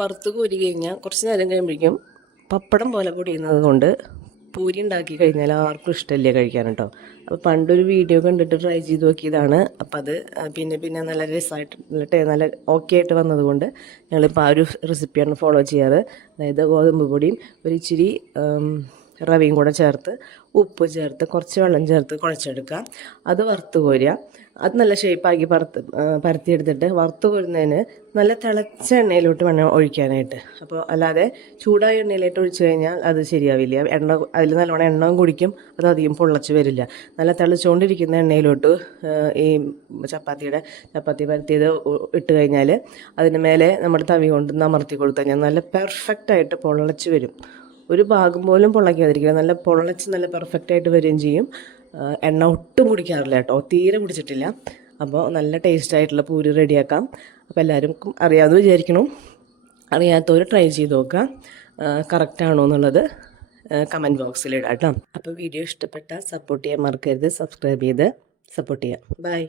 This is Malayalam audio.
വറുത്ത് കോരി കഴിഞ്ഞാൽ കുറച്ച് നേരം കഴിയുമ്പോഴേക്കും പപ്പടം പോലെ പൊടിയുന്നത് കൊണ്ട് പൂരി ഉണ്ടാക്കി കഴിഞ്ഞാൽ ആർക്കും ഇഷ്ടമില്ല കഴിക്കാൻ കേട്ടോ. അപ്പോൾ പണ്ടൊരു വീഡിയോ കണ്ടിട്ട് ട്രൈ ചെയ്ത് നോക്കിയതാണ്. അപ്പോൾ അത് പിന്നെ നല്ല രസമായിട്ട് നല്ല ഓക്കെ ആയിട്ട് വന്നതുകൊണ്ട് ഞങ്ങളിപ്പോൾ ആ ഒരു റെസിപ്പിയാണ് ഫോളോ ചെയ്യാറ്. അതായത് ഗോതമ്പ് പൊടിയും ഒരു ഇച്ചിരി റവയും കൂടെ ചേർത്ത് ഉപ്പ് ചേർത്ത് കുറച്ച് വെള്ളം ചേർത്ത് കുഴച്ചെടുക്കുക. അത് വറുത്ത് കോരുക. അത് നല്ല ഷേപ്പാക്കി പരത്തിയെടുത്തിട്ട് വറുത്ത് കോരുന്നതിന് നല്ല തിളച്ച എണ്ണയിലോട്ട് വേണം ഒഴിക്കാനായിട്ട്. അപ്പോൾ അല്ലാതെ ചൂടായ എണ്ണയിലോട്ട് ഒഴിച്ചു കഴിഞ്ഞാൽ അത് ശരിയാവില്ല. അതിൽ നല്ലോണം എണ്ണവും കുടിക്കും, അത് അധികം പൊള്ളച്ച് വരില്ല. നല്ല തിളച്ചുകൊണ്ടിരിക്കുന്ന എണ്ണയിലോട്ട് ഈ ചപ്പാത്തി പരത്തിയത് ഇട്ട് കഴിഞ്ഞാൽ അതിന് മേലെ നമ്മുടെ തവി കൊണ്ട് അമർത്തി കൊടുത്തു കഴിഞ്ഞാൽ നല്ല പെർഫെക്റ്റായിട്ട് പൊള്ളച്ച് വരും. ഒരു ഭാഗം പോലും പൊള്ളയ്ക്കാതിരിക്കുക, നല്ല പൊള്ളച്ച് നല്ല പെർഫെക്റ്റായിട്ട് വരികയും ചെയ്യും. എണ്ണ ഒട്ടും കുടിക്കാറില്ല കേട്ടോ, തീരെ കുടിച്ചിട്ടില്ല. അപ്പോൾ നല്ല ടേസ്റ്റായിട്ടുള്ള പൂരി റെഡിയാക്കാം. അപ്പോൾ എല്ലാവർക്കും അറിയാമെന്ന് വിചാരിക്കണം. അറിയാത്തവർ ട്രൈ ചെയ്ത് നോക്കുക. കറക്റ്റാണോ എന്നുള്ളത് കമൻറ്റ് ബോക്സിൽ ഇടാം കേട്ടോ. അപ്പോൾ വീഡിയോ ഇഷ്ടപ്പെട്ടാൽ സപ്പോർട്ട് ചെയ്യാൻ മറക്കരുത്. സബ്സ്ക്രൈബ് ചെയ്ത് സപ്പോർട്ട് ചെയ്യാം. ബൈ.